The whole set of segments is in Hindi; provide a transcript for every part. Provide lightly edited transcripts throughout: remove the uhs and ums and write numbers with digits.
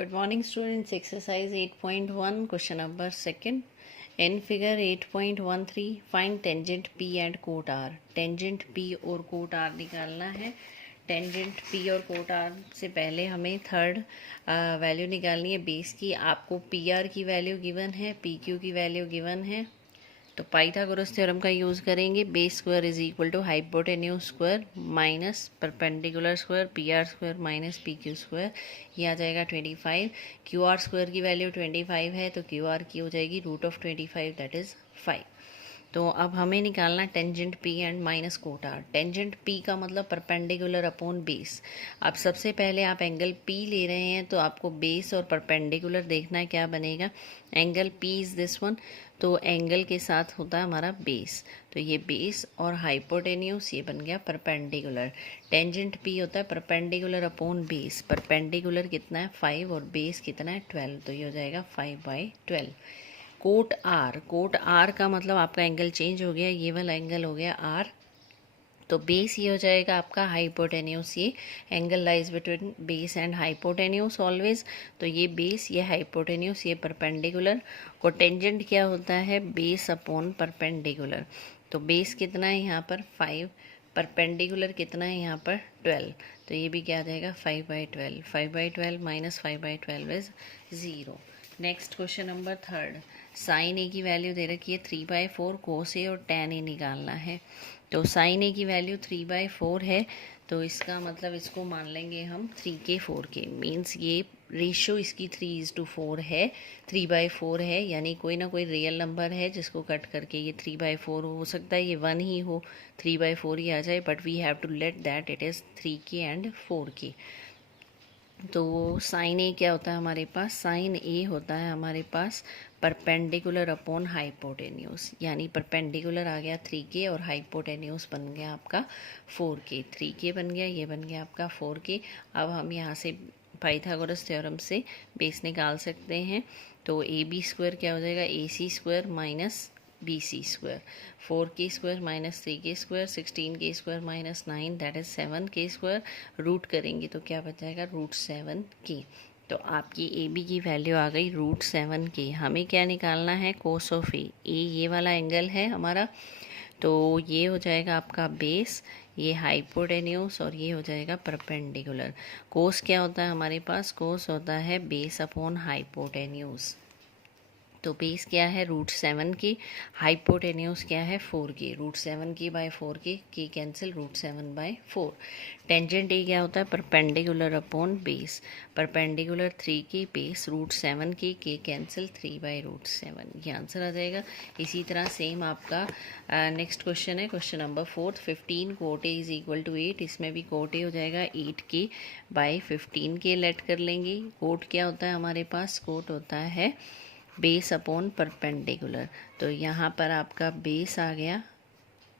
Good morning students. Exercise 8.1 question number 2nd. In figure 8.13 find tangent P and quote R. Tangent P और quote R निकालना है. टेंजेंट P और quote R से पहले हमें थर्ड वैल्यू निकालनी है बेस की. आपको पी आर की वैल्यू गिवन है, पी क्यू की वैल्यू गिवन है. तो पाइथागोरस थ्योरम का यूज़ करेंगे. Base square is equal to hypotenuse square minus perpendicular square P R square minus P Q square. ये आ जाएगा 25. क्यू आर स्क्वायर की वैल्यू 25 है तो क्यू आर की हो जाएगी रूट ऑफ 25 दैट इज़ 5. तो अब हमें निकालना tangent P and minus cot R. Tangent P का मतलब परपेंडिकुलर अपॉन बेस. अब सबसे पहले आप एंगल पी ले रहे हैं तो आपको बेस और परपेंडिकुलर देखना है क्या बनेगा. Angle P is this one, तो एंगल के साथ होता है हमारा बेस. तो ये बेस और हाइपोटेन्यूस ये बन गया परपेंडिकुलर. टेंजेंट पी होता है परपेंडिकुलर अपॉन बेस. परपेंडिकुलर कितना है 5 और बेस कितना है 12, तो ये हो जाएगा 5/12. कोट आर का मतलब आपका एंगल चेंज हो गया, ये वाला एंगल हो गया आर. तो बेस ये हो जाएगा आपका हाइपोटेन्यूस. ये angle lies between base and hypotenuse always. तो ये बेस, ये हाइपोटेन्यूस, ये परपेंडिकुलर. को टेंजेंट क्या होता है बेस अपॉन परपेंडिकुलर. तो बेस कितना है यहाँ पर 5, परपेंडिकुलर कितना है यहाँ पर 12. तो ये भी क्या आ जाएगा 5/12. 5/12 minus 5/12 is 0. Next question number third. Sine A की वैल्यू दे रखी है 3/4, कोस ए और tan ए निकालना है. तो साइन ए की वैल्यू 3/4 है तो इसका मतलब इसको मान लेंगे हम 3/4 मीन्स ये रेशियो इसकी 3:4 है. 3/4 है यानी कोई ना कोई रियल नंबर है जिसको कट करके ये 3/4 हो सकता है, ये 1 ही हो, 3/4 ही आ जाए. But we have to let that it is 3K and 4K. तो साइन ए क्या होता है हमारे पास, साइन ए होता है हमारे पास परपेंडिकुलर अपॉन हाइपोटेन्यूस. यानी परपेंडिकुलर आ गया 3K और हाइपोटेन्यूस बन गया आपका 4K. 3K बन गया, ये बन गया आपका 4K. अब हम यहाँ से पाइथागोरस थ्योरम से बेस निकाल सकते हैं. तो ए बी स्क्वायर क्या हो जाएगा AC square minus BC square. 4K square minus 3K square, 16K square minus 9 that is 7K square. Root करेंगे तो क्या बच जाएगा √7K. तो आपकी ए बी की वैल्यू आ गई √7K. हमें क्या निकालना है कोस ऑफ ए. ये वाला एंगल है हमारा. तो ये हो जाएगा आपका बेस, ये हाइपोटेन्यूस और ये हो जाएगा परपेंडिकुलर. कोस क्या होता है हमारे पास, कोस होता है बेस अपॉन हाइपोटेन्यूस. तो बेस क्या है √7K, हाइपोटेन्यूस क्या है 4K. √7K/4K, के कैंसिल √7/4. टेंजेंट ए क्या होता है perpendicular upon base. Perpendicular 3K, base √7K, के कैंसिल 3/√7. ये आंसर आ जाएगा. इसी तरह सेम आपका नेक्स्ट क्वेश्चन है question number 4. 15 cot A is equal to 8. इसमें भी कोट ए हो जाएगा 8K/15K. लेट कर लेंगे. कोट क्या होता है हमारे पास, कोट होता है बेस अपॉन परपेंडिकुलर. तो यहाँ पर आपका बेस आ गया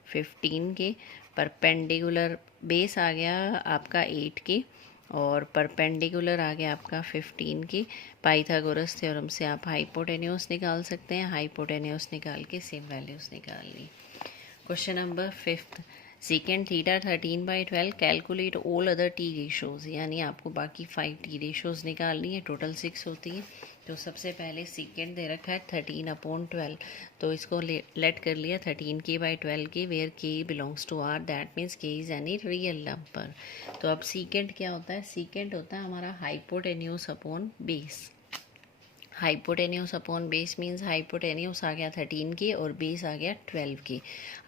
15K, परपेंडिकुलर बेस आ गया आपका 8K और परपेंडिकुलर आ गया आपका 15K. पाइथागोरस थ्योरम से आप हाइपोटेन्यूस निकाल सकते हैं. हाइपोटेन्यूस निकाल के सेम वैल्यूज निकाल ली. Question number 5. Second theta 13/12. Calculate all other T ratios. यानी आपको बाकी 5 टी रेशोज़ निकालनी है, टोटल 6 होती है. तो सबसे पहले सेकेंड दे रखा है 13/12. तो इसको लेट कर लिया 13K/12 के, where K belongs to R. That means K is any real number. तो अब सेकेंड क्या होता है, सेकेंड होता है हमारा hypotenuse upon base. Hypotenuse upon base means hypotenuse आ गया 13K और बेस आ गया 12K.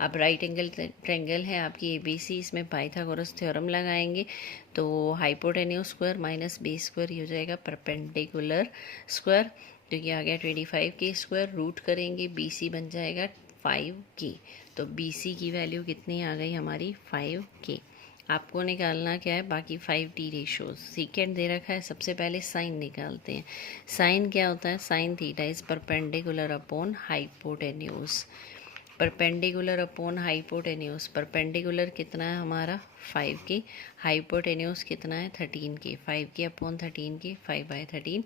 अब राइट एंगल ट्रेंगल है आपकी ABC, इसमें पाइथागोरस थ्योरम लगाएंगे. तो hypotenuse square minus base square ये हो जाएगा परपेंडिकुलर स्क्वायर. तो ये आ गया 25K स्क्वायर. रूट करेंगे BC बन जाएगा 5K. तो BC की वैल्यू कितनी आ गई हमारी 5K. आपको निकालना क्या है बाकी 5 टी रेशोज. सीकेंड दे रखा है, सबसे पहले साइन निकालते हैं. साइन क्या होता है, sign theta is perpendicular upon hypotenuse. Perpendicular upon hypotenuse. Perpendicular कितना है हमारा 5K, हाइपोटेन्यूस कितना है 13K. 5K upon 13K 5/13.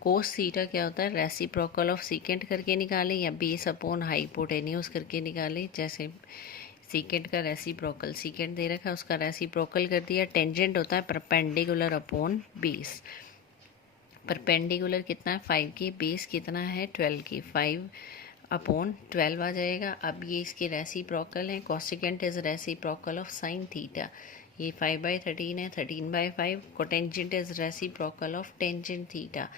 Cos theta क्या होता है रेसिप्रोकल ऑफ सीकेंड करके निकालें या बेस अपॉन हाइपोटेन्यूस करके निकालें. जैसे सीकेंड का रेसिप्रोकल, सीकेंड दे रखा है उसका रेसिप्रोकल कर दिया. टेंजेंट होता है परपेंडिकुलर अपॉन बेस. परपेंडिकुलर कितना है 5 के, बेस कितना है 12 के, 5/12 आ जाएगा। अब ये इसके रेसिप्रोकल है, cosecant is reciprocal of sine theta. ये 5/13 है, 13/5, cotangent is reciprocal of tangent theta,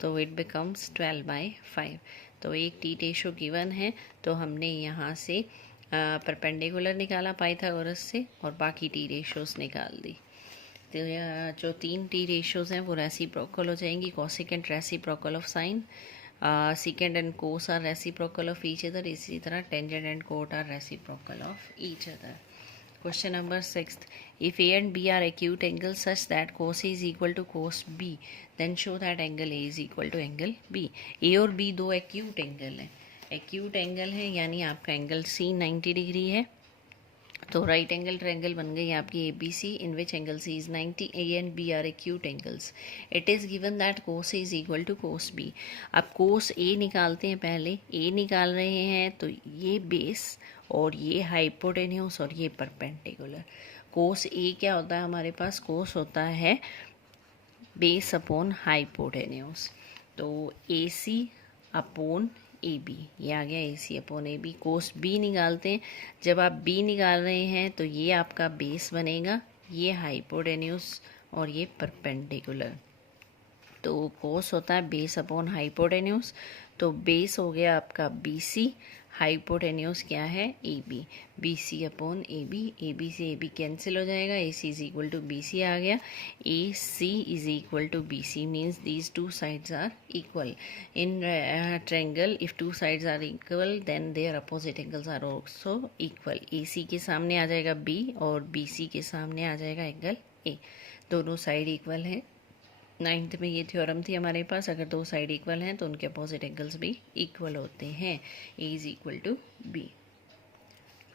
तो इट बिकम्स 12/5। तो एक टी रेशो गिवन है, तो हमने यहाँ से परपेंडिकुलर निकाला पाइथागोरस से और बाकी टी रेशोज निकाल दी। तो जो 3 टी रेशोज हैं वो रेसिप्रोकल हो जाएंगी। Cosecant reciprocal of sine, secant and cos are reciprocal of each other, इसी तरह tangent and cot are reciprocal of each other. Question number 6, if A and B are acute angles such that cos A is equal to cos B, then show that angle A is equal to angle B. A और B दो acute angle हैं, acute angle है यानी आपका एंगल C 90 डिग्री है, तो राइट एंगल ट्रायंगल बन गई आपकी ABC, in which angle C is 90, A and B are acute angles. It is given that cos A is equal to cos B. अब cos A निकालते हैं, पहले A निकाल रहे हैं, तो ये बेस और ये हाइपोटेन्यूस और ये परपेंडिकुलर। cos A क्या होता है हमारे पास, cos होता है बेस अपॉन हाइपोटेन्यूस, तो AC अपॉन AB, ये आ गया AC अपॉन AB। कोस B निकालते हैं, जब आप B निकाल रहे हैं तो ये आपका बेस बनेगा, ये हाइपोटेन्यूस और ये परपेंडिकुलर, तो कोस होता है बेस अपॉन हाइपोटेन्यूस, तो बेस हो गया आपका BC, हाइपोटेन्यूस क्या है AB, BC upon AB, AB से AB कैंसिल हो जाएगा, AC is equal to BC आ गया, AC is equal to BC means these two sides are equal in triangle. If two sides are equal then their opposite angles are also equal. AC के सामने आ जाएगा B और BC के सामने आ जाएगा एंगल A, दोनों साइड इक्वल है। 9th में ये थ्योरम थी हमारे पास, अगर दो साइड इक्वल हैं तो उनके अपोजिट एंगल्स भी इक्वल होते हैं। A is equal to B।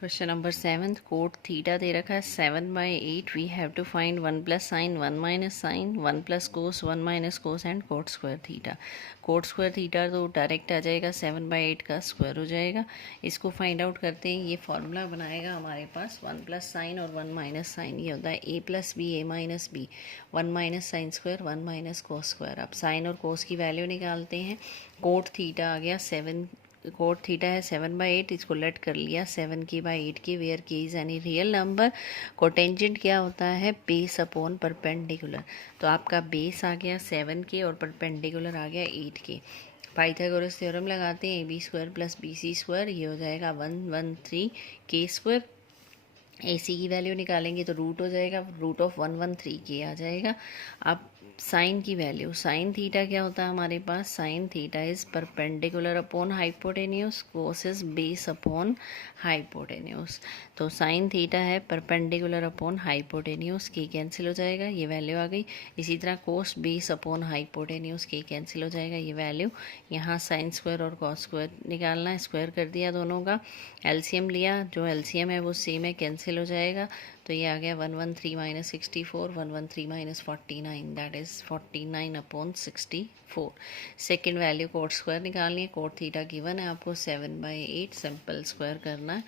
Question number 7, cot theta दे रखा है 7/8, we have to find 1 plus sine 1 minus sine 1 plus cos 1 minus cos and cot square theta. Cot square theta तो डायरेक्ट आ जाएगा, 7/8 का स्क्वायर हो जाएगा। इसको फाइंड आउट करते हैं, ये फॉर्मूला बनाएगा हमारे पास 1 प्लस साइन और 1 माइनस साइन, ये होता है A plus B A minus B, 1 minus sine square 1 minus cos square. अब साइन और कोस की वैल्यू निकालते हैं। कोट थीटा आ गया 7, कोट थीटा है 7/8, इसको लेट कर लिया 7 की बाई 8 की, वेयर के is any real number. Cotangent क्या होता है, बेस अपॉन परपेंडिकुलर, तो आपका बेस आ गया 7 के और परपेंडिकुलर आ गया 8 के। पाइथागोरस थ्योरम लगाते हैं, AB² प्लस BC स्क्वायर, ये हो जाएगा 113 के स्क्वायर। AC की वैल्यू निकालेंगे तो रूट हो जाएगा, रूट ऑफ 113 के आ जाएगा। अब साइन की वैल्यू, साइन थीटा क्या होता है हमारे पास, sine theta is perpendicular upon hypotenuse, cos is base upon hypotenuse, तो साइन थीटा है परपेंडिकुलर अपॉन हाइपोटेन्यूस, के कैंसिल हो जाएगा, ये वैल्यू आ गई। इसी तरह कोस बेस अपॉन हाइपोटेन्यूस, के कैंसिल हो जाएगा, ये वैल्यू। यहाँ साइन स्क्वायर और कॉस स्क्वायर निकालना है, स्क्वायर कर दिया दोनों का, एलसीएम लिया, जो एलसीएम है वो सेम है, कैंसिल हो जाएगा, तो ये आ गया 113 minus 64, 113 minus 49, that is 49 upon 64। Second value coat square निकालनी है, कोट थीटा गिवन है आपको 7/8, सिंपल स्क्वायर करना है।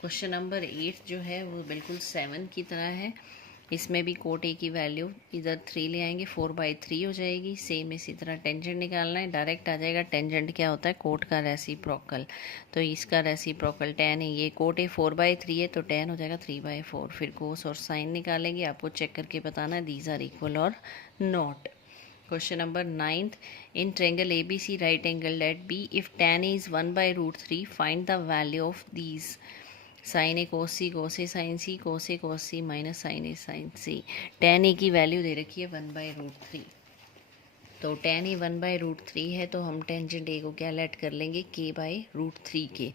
क्वेश्चन नंबर 8 जो है वो बिल्कुल 7 की तरह है, इसमें भी कोट ए की वैल्यू इधर 3 ले आएंगे, 4/3 हो जाएगी। सेम इसी तरह टेंजेंट निकालना है, डायरेक्ट आ जाएगा। टेंजेंट क्या होता है, कोट का रेसिप्रोकल, तो इसका रेसिप्रोकल tan है, ये कोट ए 4/3 है तो tan हो जाएगा 3/4। फिर कोस और साइन निकालेंगे, आपको चेक करके बताना है दीज आर इक्वल और not. Question number 9, in triangle ABC right angle at B, if tan A is 1/√3, find the value of these. Sine A cos C, cos A sine C, cos A cos C minus sine A sine C. tan A की वैल्यू दे रखी है 1/√3, तो tan ए 1/√3 है, तो हम टेंजेंट ए को क्या लेट कर लेंगे, k/√3 के।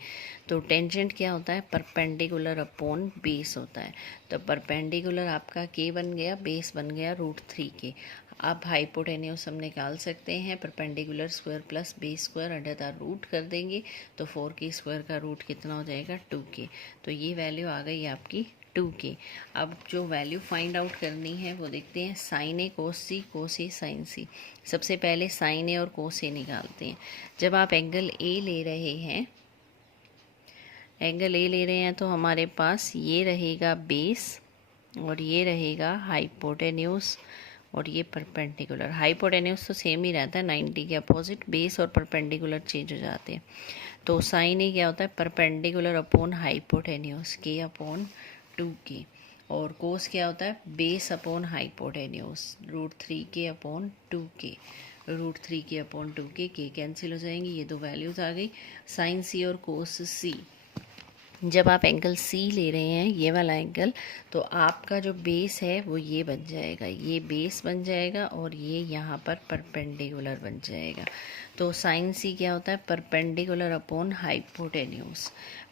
तो टेंजेंट क्या होता है, परपेंडिकुलर अपॉन बेस होता है, तो परपेंडिकुलर आपका k बन गया, बेस बन गया √3 के। अब हाइपोटेन्यूस हम निकाल सकते हैं, perpendicular square plus base square under the root कर देंगे, तो 4 के स्क्वायर का रूट कितना हो जाएगा 2k, तो ये वैल्यू आ गई आपकी 2k। अब जो वैल्यू फाइंड आउट करनी है वो देखते हैं, sign A cos C, cos A sine सी। सबसे पहले साइन ए और कोस ए निकालते हैं। जब आप एंगल ए ले रहे हैं, एंगल ए ले रहे हैं तो हमारे पास ये रहेगा बेस और ये रहेगा हाइपोटेन्यूस और ये परपेंडिकुलर। हाइपोटेन्यूज तो सेम ही रहता है 90 के अपोजिट, बेस और परपेंडिकुलर चेंज हो जाते हैं। तो साइन ए क्या होता है, परपेंडिकुलर अपॉन हाइपोटेन्यूज के अपॉन 2k। और कोस क्या होता है, बेस अपॉन हाइपोटेन्यूज √3 के अपॉन 2k। √3 के अपॉन 2k, के कैंसिल हो जाएंगी, ये दो वैल्यूज आ गई। साइन सी और कोस सी, जब आप एंगल सी ले रहे हैं ये वाला एंगल, तो आपका जो बेस है वो ये बन जाएगा, ये बेस बन जाएगा और ये यहाँ पर परपेंडिकुलर बन जाएगा। तो साइन सी क्या होता है, परपेंडिकुलर अपॉन हाइपोटेन्यूज।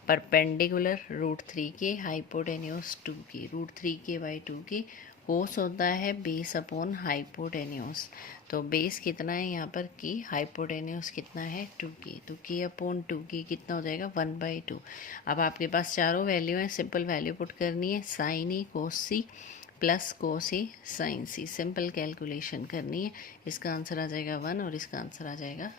परपेंडिकुलर √3 के, हाइपोटेन्यूज 2k, √3k/2k। कोस होता है बेस अपॉन हाइपोटेन्यूज। तो बेस कितना है यहाँ पर की, हाइपोटेन्यूज कितना है 2k, तो k अपॉन 2k कितना हो जाएगा 1/2। अब आपके पास चारों वैल्यू है, सिंपल वैल्यू पुट करनी है, sign A cos C plus cos A sine C, simple calculation करनी है। इसका आंसर आ जाएगा 1 और इसका आंसर आ जाएगा